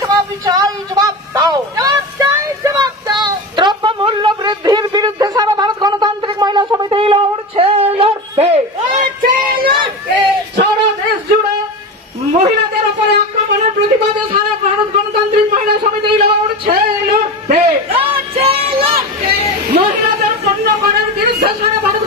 জবাব চাই, জবাব দাও, জবাব দাও। দ্রব্য মূল্য বৃদ্ধির বিরুদ্ধে সারা ভারত গণতান্ত্রিক মহিলা সমিতি লড়ছে, লড়বে। সারা দেশ জুড়ে মহিলাদের উপরে আক্রমণের প্রতিবাদে সারা ভারত গণতান্ত্রিক মহিলা সমিতি লড়ছে, লড়বে। মহিলাদের পণ্য করার বিরুদ্ধে সারা ভারত